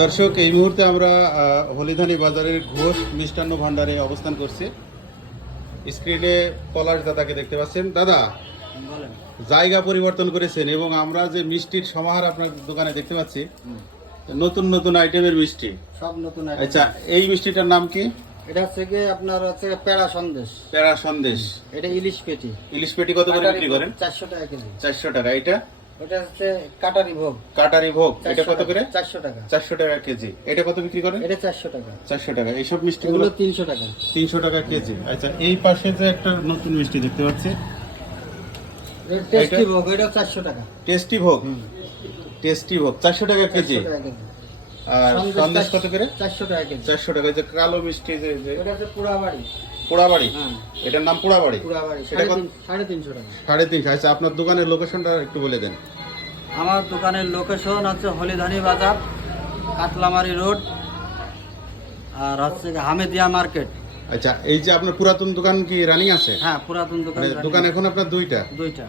দর্শক, এই মুহূর্তে আমরা হলিধানি বাজারের ঘোষ মিষ্টান্ন ভান্ডারে অবস্থান করছি। স্ক্রিনে পলাশ দাদাকে দেখতে পাচ্ছেন। দাদা, জায়গা পরিবর্তন করেছেন এবং আমরা যে মিষ্টির সমাহার আপনার দোকানে দেখতে পাচ্ছি, নতুন নতুন আইটেমের মিষ্টি, সব নতুন। আচ্ছা, এই মিষ্টিটার নাম কি? এটা হচ্ছে কি আপনার হচ্ছে পেড়া সন্দেশ। পেড়া সন্দেশ। এটা ইলিশ পেটি। ইলিশ পেটি কত করে বিক্রি করেন? 400 টাকা কেজি। 400 টাকা। এটা ওটা হচ্ছে কাটারি ভোগ। কাটারি ভোগ, এটা কত করে? 400 টাকা। 400 টাকা কেজি। এটা কত বিক্রি করেন? এটা 400 টাকা। 400 টাকা। এইসব মিষ্টিগুলো এগুলো 300 টাকা। 300 টাকা কেজি। আচ্ছা, এই পাশে যে একটা নতুন মিষ্টি দেখতে পাচ্ছি, টেস্টি ভোগ, এটা 400 টাকা। টেস্টি ভোগ। টেস্টি ভোগ 400 টাকা কেজি। 400 টাকা কেজি। আর সন্দেশ কত করে? 400 টাকা কেজি। 400 টাকা। যে কালো মিষ্টি, যে ওটা হচ্ছে পোড়াবাড়ি। পোড়াবাড়ি, হ্যাঁ, এটার নাম পোড়াবাড়ি। পোড়াবাড়ি এটা কত? 350 টাকা। 350। আচ্ছা, আপনার দোকানের লোকেশনটা একটু বলে দেন। আমার দোকানের লোকেশন হচ্ছে হলিধানি বাজার, কাতলামারি রোড, আর হচ্ছে হামেদিয়া মার্কেট। আচ্ছা, এই যে আপনার পুরাতন দোকান কি রানিং আছে? হ্যাঁ, পুরাতন দোকান। দোকান এখন আপনার দুইটা? দুইটা।